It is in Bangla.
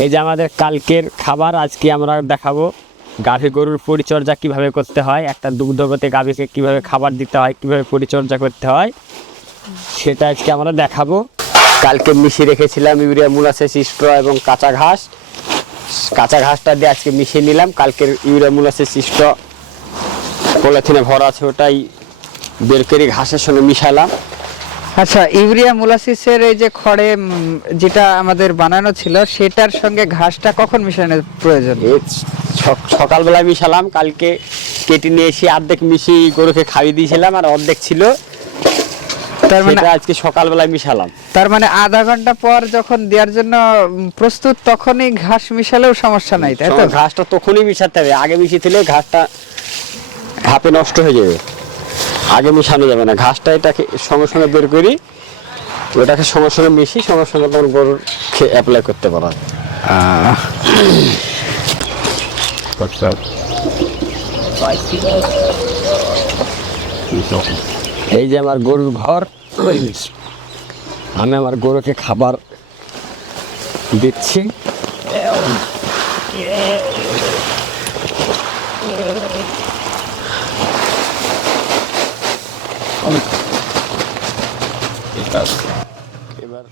এই যে আমাদের কালকের খাবার আজকে আমরা দেখাবো। গাভী গরুর পরিচর্যা কিভাবে করতে হয়, একটা দুগ্ধবতী গাভীকে কিভাবে খাবার দিতে হয়, কিভাবে পরিচর্যা করতে হয়, সেটা আজকে আমরা দেখাবো। কালকে মিশিয়ে রেখেছিলাম ইউরিয়া, মোলাসেস, স্ট্র এবং কাঁচা ঘাস। কাঁচা ঘাসটা দিয়ে আজকে মিশিয়ে নিলাম। কালকের ইউরিয়া, মোলাসেস, স্ট্র পলিথিনে ভরা আছে, ওটাই বের করে ঘাসের সঙ্গে মিশালাম। আচ্ছা, ইউরিয়া মোলাসিসের এই যে খড়ে যেটা আমাদের বানানো ছিল, সেটার সঙ্গে ঘাসটা কখন মিশানোর প্রয়োজন? সকালবেলায় মিশালাম। কালকে কেটে নিয়ে এসে অর্ধেক মিশিয়ে গরুকে খাইয়ে দিয়েছিলাম, আর অর্ধেক ছিল, তার মানে আজকে সকালবেলায় মিশালাম। তার মানে আধা ঘন্টা পর যখন দেওয়ার জন্য প্রস্তুত, তখনই ঘাস মিশালেও সমস্যা নাই, তাই তো? ঘাসটা তখনই মিশাতে হবে, আগে মিশিয়ে দিলে ঘাসটা হাতে নষ্ট হয়ে যাবে। আগে মিশানো যাবে না, ঘাসটা এটাকে সঙ্গে সঙ্গে বের করি, ওটাকে সঙ্গে সঙ্গে মিশি, সঙ্গে সঙ্গে তখন গরুর অ্যাপ্লাই করতে পারা। এই যে আমার গরুর ঘর, আমি আমার গরুকে খাবার দিচ্ছি। এবার